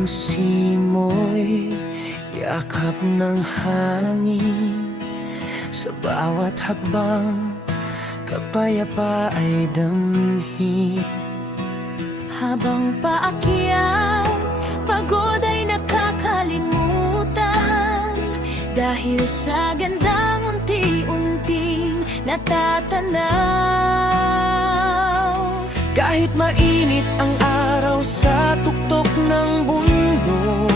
Malamigang simoy, yakap ng hangin. Sa bawat hakbang, kapayapa ay damhin. Habang paakyat, pagod ay nakakalimutan, dahil sa gandang unti-unting natatanaw. Kahit mainit ang araw sa tuktok ng bundok,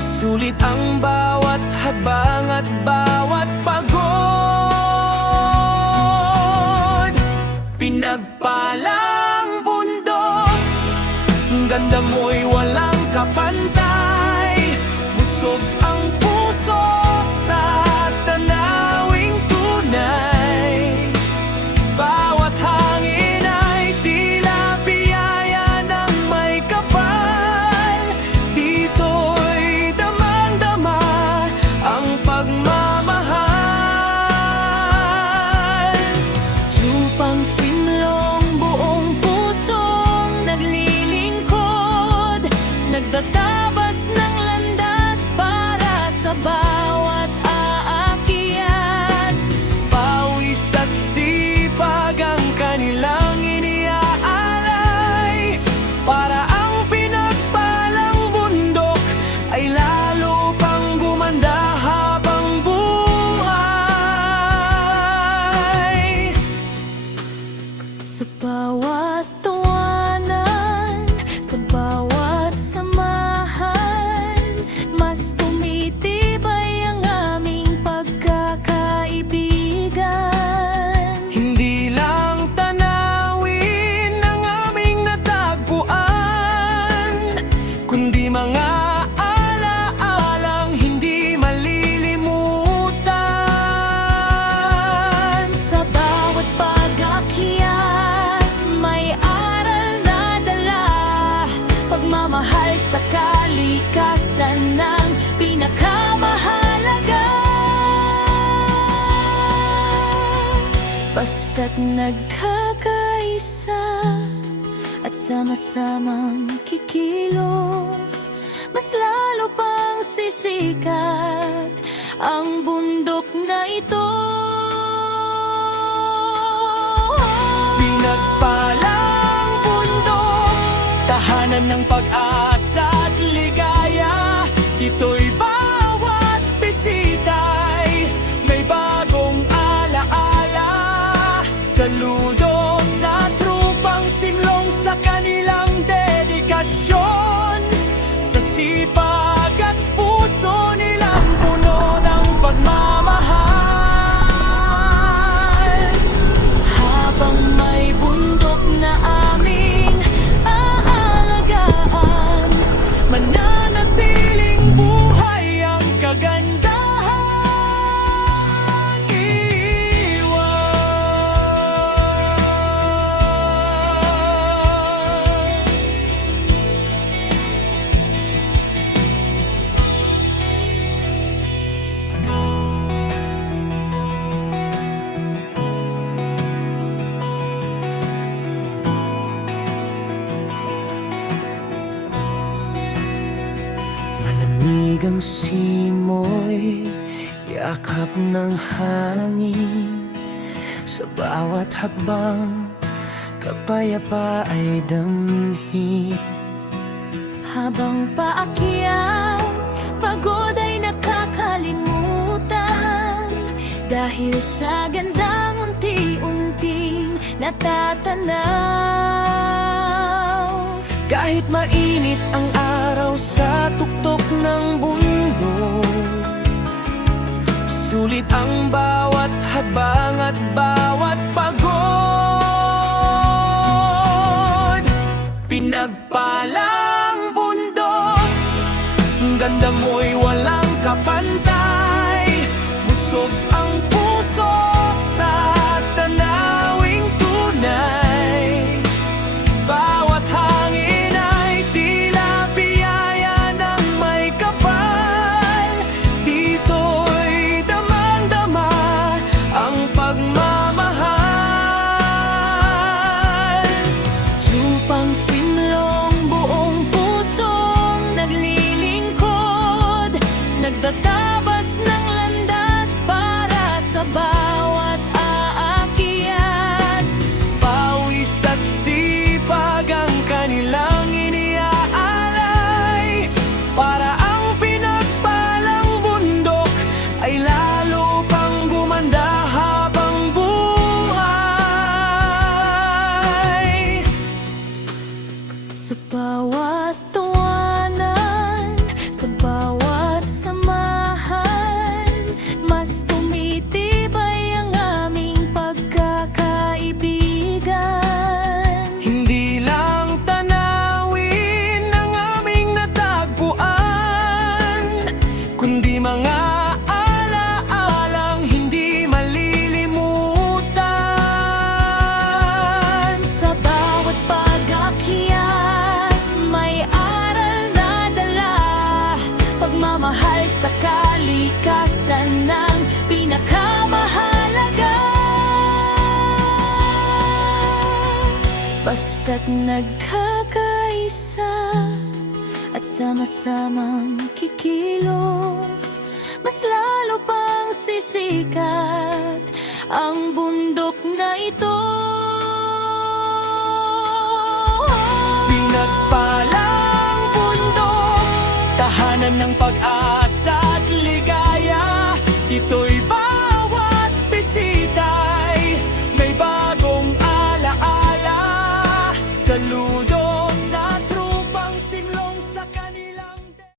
sulit ang bawat hakbang at bawat pagod. Pinagpalang bundok, ganda mo'y walang kapantay. Busog ang puso sa tanawing tunay. Bawat hangin ay tila biyaya ng may kapal. Dito'y damang-dama ang pagmamahal. Tupang simlong buong pusong naglilingkod, nagtatabas ng landas para sa bawat aakyat. Pawis at sipag ang kanilang iniaalay, para ang pinagpalang bundok ay lalo pang gumanda habang buhay. Sa bawat tawanan, sa bawat samahan, mas tumitibay ang aming pagkakaibigan. Hindi lang tanawin ang aming natagpuan, kundi mga alaalang hindi malilimutan. Sa bawat pag-akyat, may aral na dala, pagmamahal sa kalikasan ng pinakamahalaga. Basta't nagkakaisa at sama-samang kikilos, mas lalo pang sisikat ang bundok na ito. Pinagpalang bundok, tahanan ng pag-asa at ligaya. Dito'y bawat bisita'y may bagong alaala. Saludo sa trupang simlong sa kanilang dedikasyon. Sa sipag at puso nilang puno ng pagmamahal. Habang may bundok na aming aalagaan, Mananatiling buhay ang kagandahang iwan. Malamigang simoy, yakap ng hangin. Sa bawat hakbang, kapayapa ay damhin. habang paakyat, pagod ay nakakalimutan, dahil sa gandang unti-unting natatanaw. Kahit mainit ang araw sa tuktok ng bundok, sulit ang bawat hakbang at bawat pagod. Pinagpalang bundok, ganda mo'y walang kapantay. Busog ang puso sa tanawing tunay. Bawat hangin ay tila biyaya ng may kapal. Dito'y damang-dama ang pagmamahal. Tupang simlong buong puso kalikasan ang pinakamahalaga. Basta't nagkakaisa at sama-samang kikilos, mas lalo pang sisikat ang bundok na ito. Pinagpalang bundok, tahanan ng pag-asa at ligaya. Dito'y